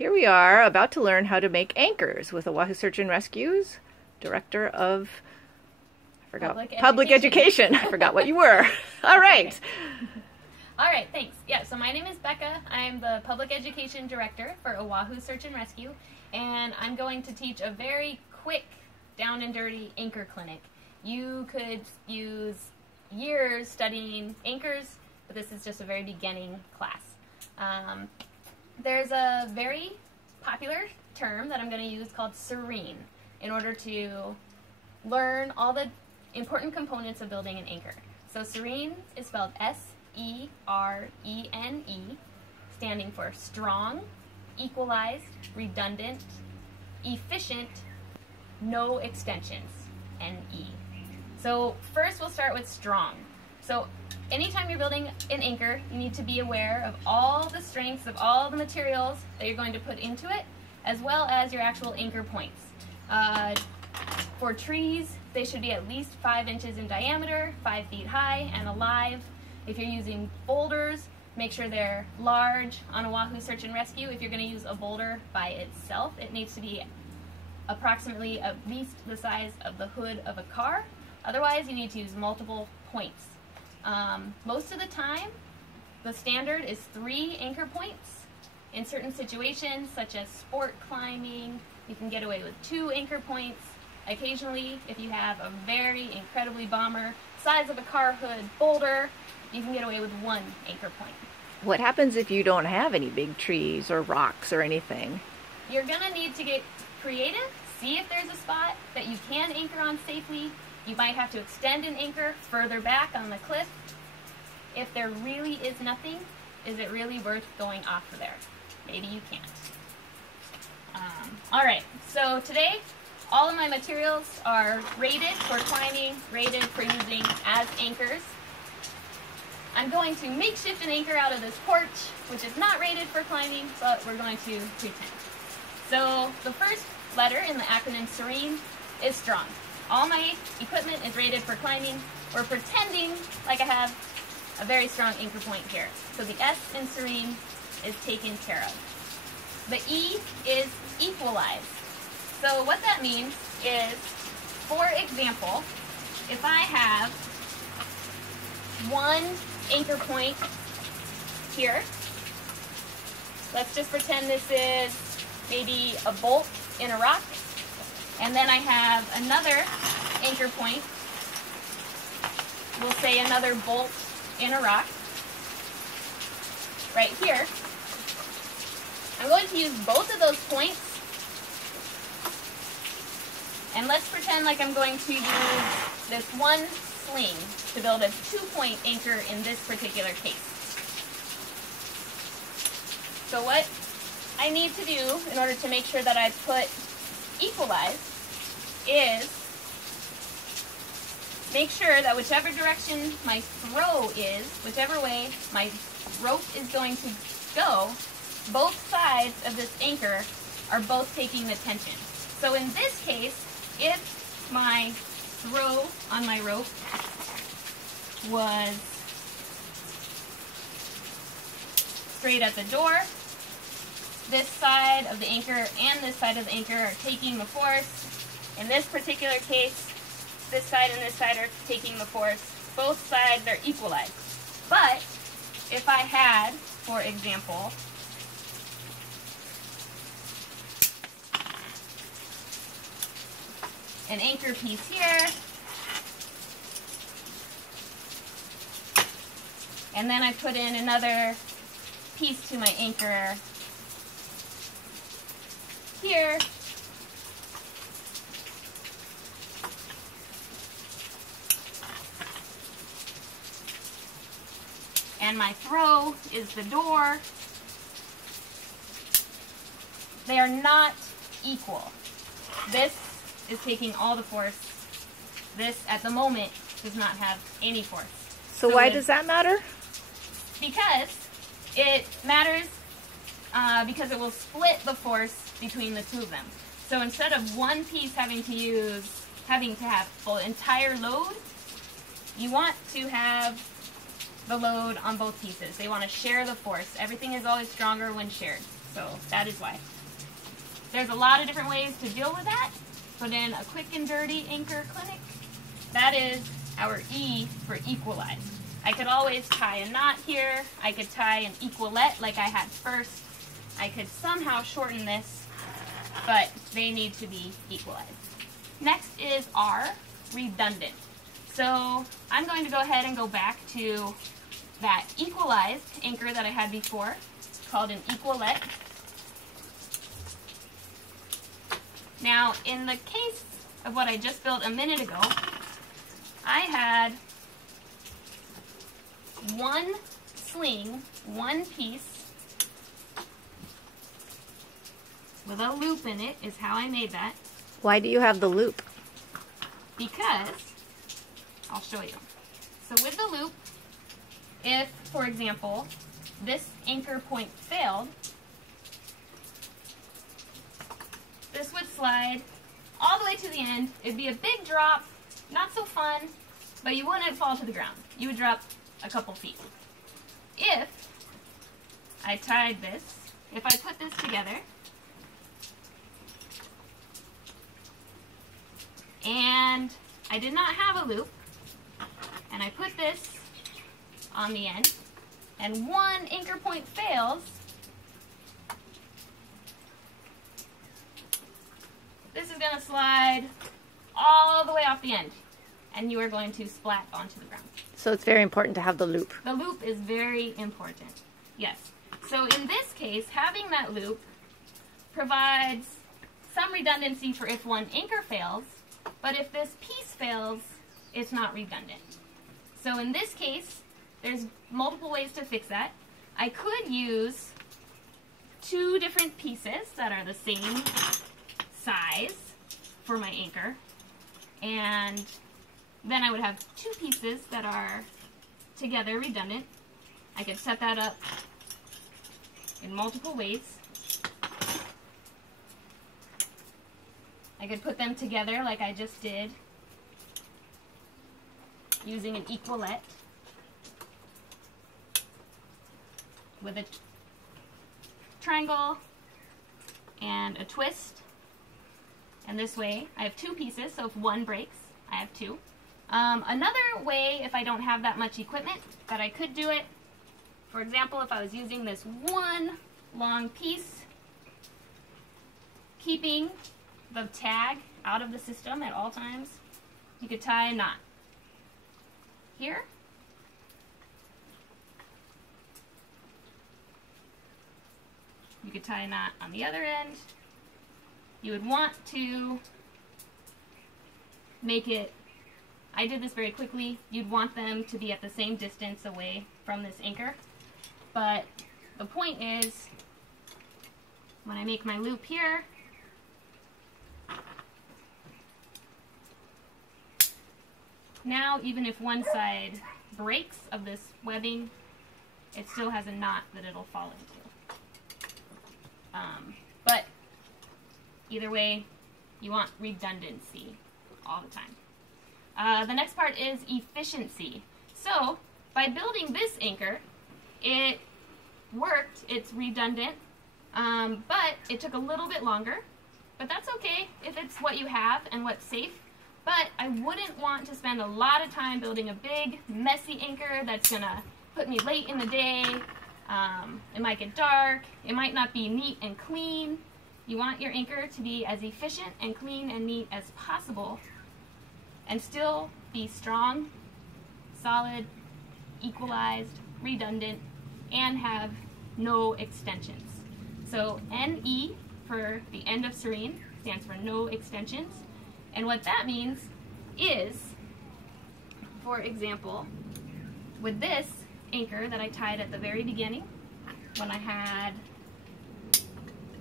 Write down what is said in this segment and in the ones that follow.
Here we are about to learn how to make anchors with Oahu Search and Rescue's Director of Public Education. I forgot what you were. All right. Okay. All right, thanks. Yeah, so my name is Becca. I'm the Public Education Director for Oahu Search and Rescue, and I'm going to teach a very quick, down and dirty anchor clinic. You could use years studying anchors, but this is just a very beginning class. There's a very popular term that I'm going to use called serene in order to learn all the important components of building an anchor. So serene is spelled S-E-R-E-N-E, standing for strong, equalized, redundant, efficient, no extensions, N-E. So first we'll start with strong. So anytime you're building an anchor, you need to be aware of all the strengths of all the materials that you're going to put into it, as well as your actual anchor points. For trees, they should be at least 5 inches in diameter, 5 feet high, and alive. If you're using boulders, make sure they're large. On Oahu Search and Rescue, if you're going to use a boulder by itself, it needs to be approximately at least the size of the hood of a car. Otherwise, you need to use multiple points. Most of the time, the standard is 3 anchor points. In certain situations, such as sport climbing, you can get away with 2 anchor points. Occasionally, if you have a very incredibly bomber, size of a car hood boulder, you can get away with 1 anchor point. What happens if you don't have any big trees or rocks or anything? You're going to need to get creative, see if there's a spot that you can anchor on safely. You might have to extend an anchor further back on the cliff. If there really is nothing, is it really worth going off of there? Maybe you can't. All right, so today all of my materials are rated for climbing, rated for using as anchors. I'm going to makeshift an anchor out of this porch, which is not rated for climbing, but we're going to pretend. So the first letter in the acronym SERENE is strong. All my equipment is rated for climbing. We're pretending like I have a very strong anchor point here. So the S in serene is taken care of. The E is equalized. So what that means is, for example, if I have 1 anchor point here, let's just pretend this is maybe a bolt in a rock, and then I have another anchor point, we'll say another bolt in a rock, right here. I'm going to use both of those points, and let's pretend like I'm going to use this 1 sling to build a 2-point anchor in this particular case. So what I need to do in order to make sure that I put equalize is make sure that whichever direction my throw is, whichever way my rope is going to go, both sides of this anchor are both taking the tension. So in this case, if my throw on my rope was straight at the door, this side of the anchor and this side of the anchor are taking the force. In this particular case, this side and this side are taking the force. Both sides are equalized. But if I had, for example, an anchor piece here, and then I put in another piece to my anchor here, and my throw is the door, they are not equal. This is taking all the force. This, at the moment, does not have any force. So why does that matter? Because it matters because it will split the force between the 2 of them. So instead of one piece having to have full entire load, you want to have the load on both pieces. They want to share the force. Everything is always stronger when shared. So that is why. There's a lot of different ways to deal with that, but in a quick and dirty anchor clinic, that is our E for equalize. I could always tie a knot here. I could tie an equalette like I had first. I could somehow shorten this, but they need to be equalized. Next is R, redundant. So I'm going to go ahead and go back to that equalized anchor that I had before, called an equalette. Now, in the case of what I just built a minute ago, I had one sling, one piece, with a loop in it is how I made that. Why do you have the loop? Because, I'll show you. So with the loop, if, for example, this anchor point failed, this would slide all the way to the end. It'd be a big drop, not so fun, but you wouldn't fall to the ground. You would drop a couple feet. If I tied this, if I put this together, and I did not have a loop, and I put this on the end, and one anchor point fails, this is going to slide all the way off the end, and you are going to splat onto the ground. So it's very important to have the loop. The loop is very important, yes. So in this case, having that loop provides some redundancy for if one anchor fails, but if this piece fails, it's not redundant. So in this case, there's multiple ways to fix that. I could use two different pieces that are the same size for my anchor, and then I would have two pieces that are together redundant. I could set that up in multiple ways. I could put them together like I just did using an equalette with a triangle and a twist. And this way I have two pieces, so if one breaks, I have two. Another way, if I don't have that much equipment, that I could do it, for example, if I was using this one long piece, keeping the tag out of the system at all times, you could tie a knot here. You could tie a knot on the other end. You would want to make it, I did this very quickly, you'd want them to be at the same distance away from this anchor. But the point is, when I make my loop here, now even if one side breaks of this webbing, it still has a knot that it'll fall into. But either way, you want redundancy all the time. The next part is efficiency. So by building this anchor, it worked, it's redundant, but it took a little bit longer. But that's okay if it's what you have and what's safe. But I wouldn't want to spend a lot of time building a big, messy anchor that's going to put me late in the day. It might get dark. It might not be neat and clean. You want your anchor to be as efficient and clean and neat as possible and still be strong, solid, equalized, redundant, and have no extensions. So NE for the end of serene stands for no extensions. And what that means is, for example, with this anchor that I tied at the very beginning, when I had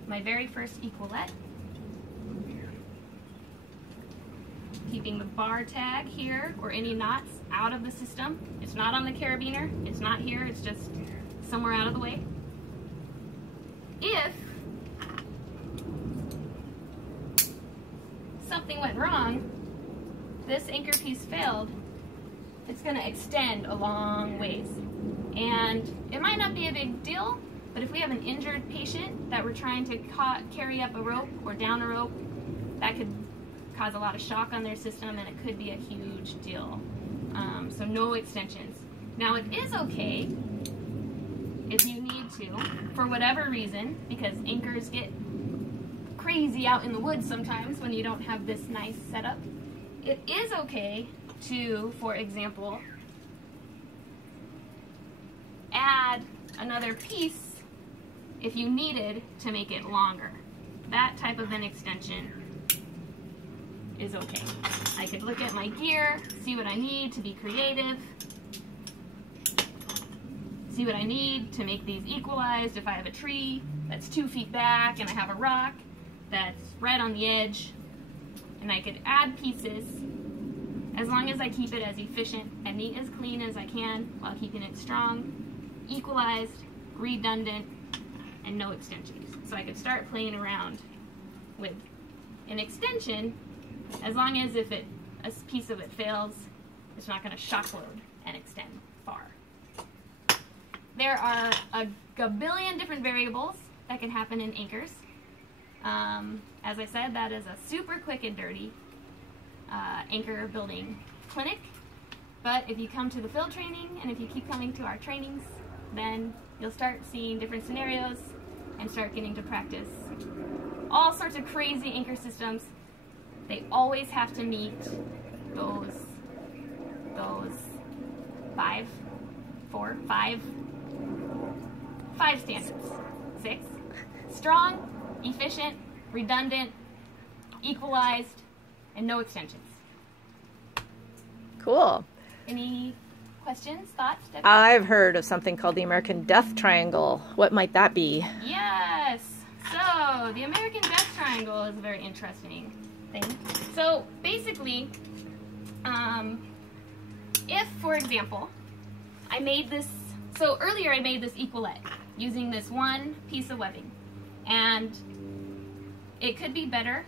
my very first equalette, keeping the bar tag here or any knots out of the system. It's not on the carabiner, it's not here, it's just somewhere out of the way. If something went wrong, this anchor piece failed, it's going to extend a long ways. And it might not be a big deal, But if we have an injured patient that we're trying to carry up a rope or down a rope, that could cause a lot of shock on their system, and it could be a huge deal. So no extensions. Now it is okay if you need to, for whatever reason, because anchors get crazy out in the woods sometimes when you don't have this nice setup. It is okay to, for example, add another piece if you needed to make it longer. That type of an extension is okay. I could look at my gear, see what I need to be creative, see what I need to make these equalized. If I have a tree that's 2 feet back and I have a rock that's right on the edge, and I could add pieces as long as I keep it as efficient and neat as clean as I can while keeping it strong, equalized, redundant, and no extensions. So I could start playing around with an extension as long as if a piece of it fails, it's not going to shock load and extend far. There are a gabillion different variables that can happen in anchors. As I said, that is a super quick and dirty anchor building clinic. But if you come to the field training and if you keep coming to our trainings, then you'll start seeing different scenarios and start getting to practice all sorts of crazy anchor systems. They always have to meet those 5 standards. 6. Strong, efficient, redundant, equalized, and no extensions. Cool. Any questions, thoughts, Debbie? I've heard of something called the American Death Triangle. What might that be? Yes. So, the American Death Triangle is a very interesting thing. So, basically, if, for example, I made this, so earlier I made this equalette using this one piece of webbing, and it could be better.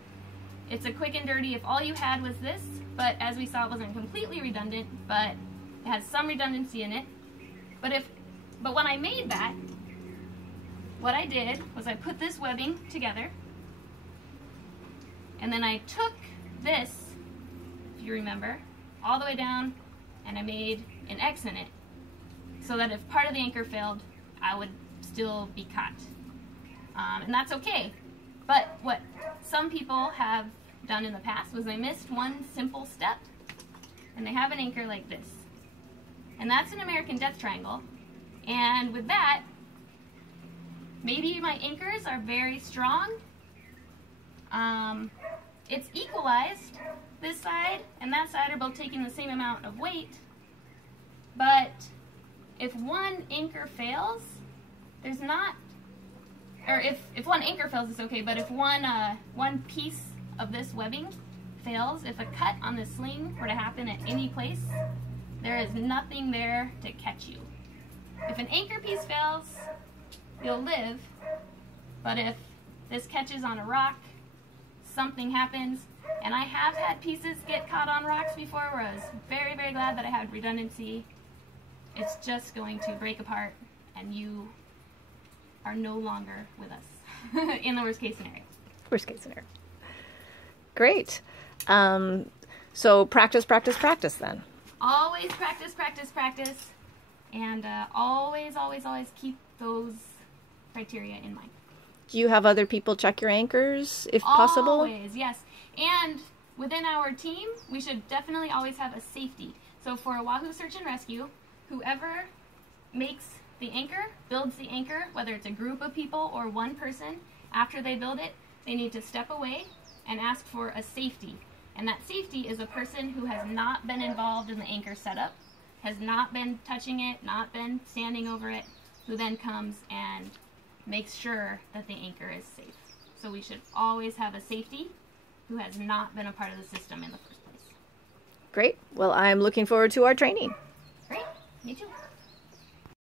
It's a quick and dirty if all you had was this, but as we saw, it wasn't completely redundant, but it has some redundancy in it. But when I made that, what I did was I put this webbing together, and then I took this, if you remember, all the way down, and I made an X in it, so that if part of the anchor failed, I would still be caught. And that's okay. But what some people have done in the past was they missed one simple step, and they have an anchor like this. And that's an American Death Triangle. And with that, maybe my anchors are very strong. It's equalized. This side and that side are both taking the same amount of weight. But if one anchor fails, there's not, or if one anchor fails, it's okay, but if one piece of this webbing fails, if a cut on the sling were to happen at any place, there is nothing there to catch you. If an anchor piece fails, you'll live, but if this catches on a rock, something happens, and I have had pieces get caught on rocks before where I was very, very glad that I had redundancy. It's just going to break apart, and you are no longer with us in the worst case scenario. Worst case scenario. Great. So practice, practice, practice then. Always practice, practice, practice, and always, always, always keep those criteria in mind. Do you have other people check your anchors if possible? Always, yes. And within our team, we should definitely always have a safety. So for a Wahoo Search and Rescue, whoever makes the anchor, builds the anchor, whether it's a group of people or one person, after they build it, they need to step away and ask for a safety. And that safety is a person who has not been involved in the anchor setup, has not been touching it, not been standing over it, who then comes and makes sure that the anchor is safe. So we should always have a safety who has not been a part of the system in the first place. Great. Well, I'm looking forward to our training. Great. Me too.